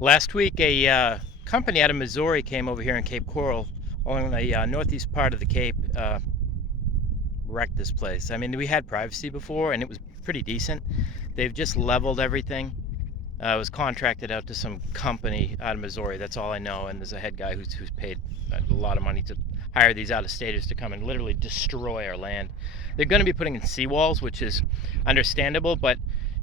Last week, a company out of Missouri came over here in Cape Coral, along the northeast part of the Cape, wrecked this place. I mean, we had privacy before, and it was pretty decent. They've just leveled everything. It was contracted out to some company out of Missouri. That's all I know. And there's a head guy who's paid a lot of money to hire these out-of-staters to come and literally destroy our land. They're going to be putting in seawalls, which is understandable, but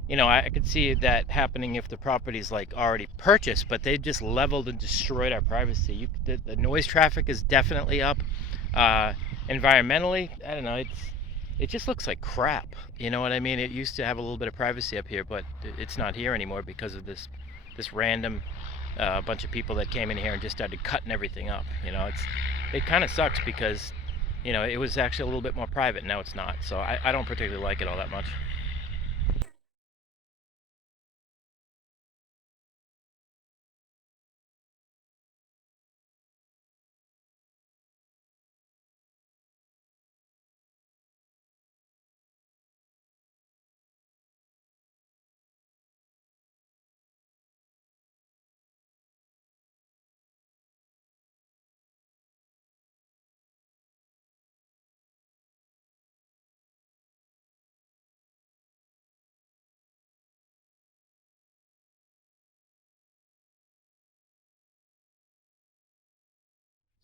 I could see that happening if the property's like already purchased, but they just leveled and destroyed our privacy. The noise traffic is definitely up. Environmentally, I don't know, it just looks like crap. You know what I mean? It used to have a little bit of privacy up here, but it's not here anymore because of this random bunch of people that came in here and just started cutting everything up. It kind of sucks because it was actually a little bit more private. Now it's not. So I don't particularly like it all that much.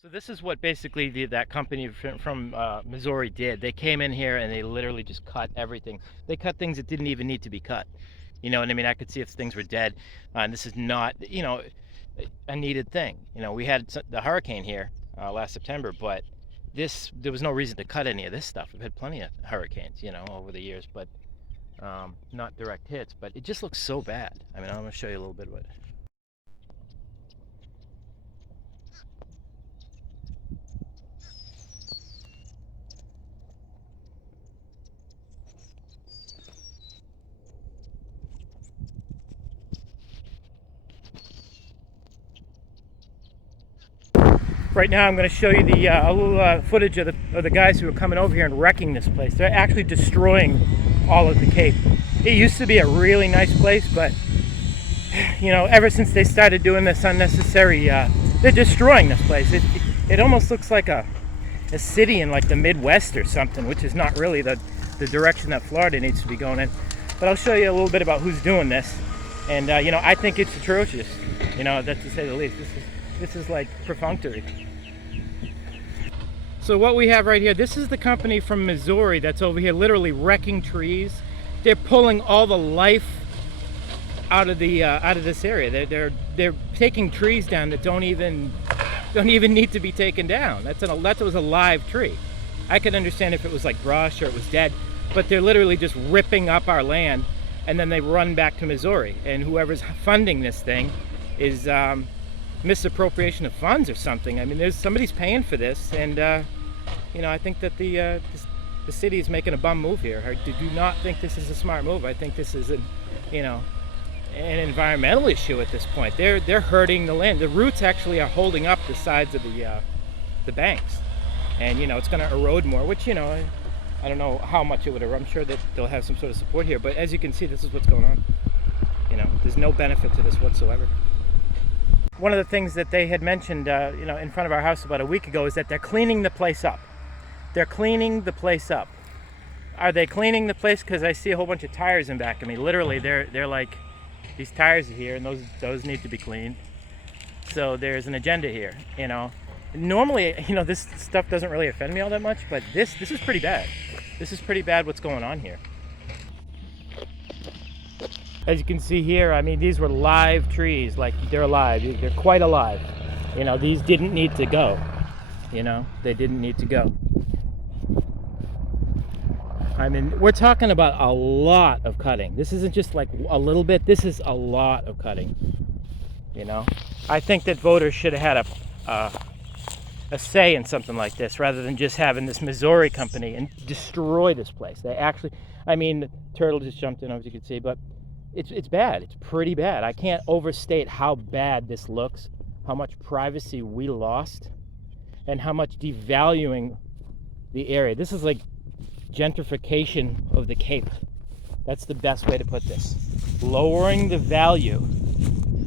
So this is what basically that company from Missouri did. They came in here and they literally just cut everything. They cut things that didn't even need to be cut. You know what I mean? I could see if things were dead. And this is not, a needed thing. We had the hurricane here last September, but there was no reason to cut any of this stuff. We've had plenty of hurricanes, over the years, but not direct hits. But it just looks so bad. I mean, I'm going to show you a little bit of it. Right now I'm going to show you a little footage of the guys who are coming over here and wrecking this place. They're actually destroying all of the Cape. It used to be a really nice place, but ever since they started doing this unnecessary, they're destroying this place. It almost looks like a city in like the Midwest or something, which is not really the direction that Florida needs to be going in. But I'll show you a little bit about who's doing this. And I think it's atrocious. That's to say the least. This is like perfunctory. So what we have right here, this is the company from Missouri that's over here literally wrecking trees. They're pulling all the life out of this area. They're taking trees down that don't even need to be taken down. That was a live tree. I could understand if it was like brush or it was dead, but they're literally just ripping up our land, and then they run back to Missouri. And whoever's funding this thing is misappropriation of funds or something. I mean, somebody's paying for this, and I think that the city is making a bum move here. I do not think this is a smart move. I think this is an environmental issue at this point. They're hurting the land. The roots actually are holding up the sides of the banks, and it's going to erode more. Which I don't know how much it would erode. I'm sure that they'll have some sort of support here, but as you can see, this is what's going on. There's no benefit to this whatsoever. One of the things that they had mentioned, in front of our house about a week ago is that they're cleaning the place up. They're cleaning the place up. Are they cleaning the place? Because I see a whole bunch of tires in back of me. Literally, they're like, these tires are here, and those need to be cleaned. So there's an agenda here. Normally, this stuff doesn't really offend me all that much, but this is pretty bad. This is pretty bad what's going on here. As you can see here, I mean, these were live trees. Like, they're alive. They're quite alive. These didn't need to go. They didn't need to go. I mean, we're talking about a lot of cutting. This isn't just like a little bit. This is a lot of cutting. I think that voters should have had a say in something like this, rather than just having this Missouri company and destroy this place. They actually, I mean, the turtle just jumped in, as you can see, but it's bad. It's pretty bad. I can't overstate how bad this looks, how much privacy we lost, and how much devaluing the area. This is like gentrification of the Cape. That's the best way to put this. Lowering the value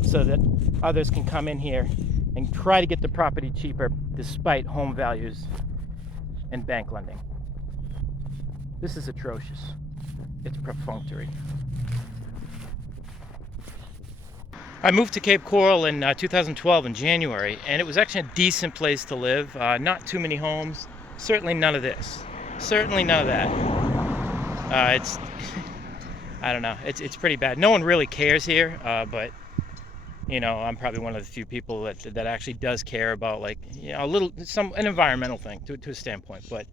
so that others can come in here and try to get the property cheaper despite home values and bank lending. This is atrocious. It's perfunctory. I moved to Cape Coral in 2012 in January, and it was actually a decent place to live. Not too many homes. Certainly none of this. Certainly none of that. It's, I don't know. It's pretty bad. No one really cares here, but you know, I'm probably one of the few people that actually does care about, like, you know, an environmental thing to a standpoint. But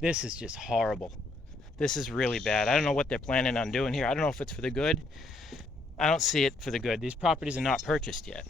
this is just horrible. This is really bad. I don't know what they're planning on doing here. I don't know if it's for the good. I don't see it for the good. These properties are not purchased yet.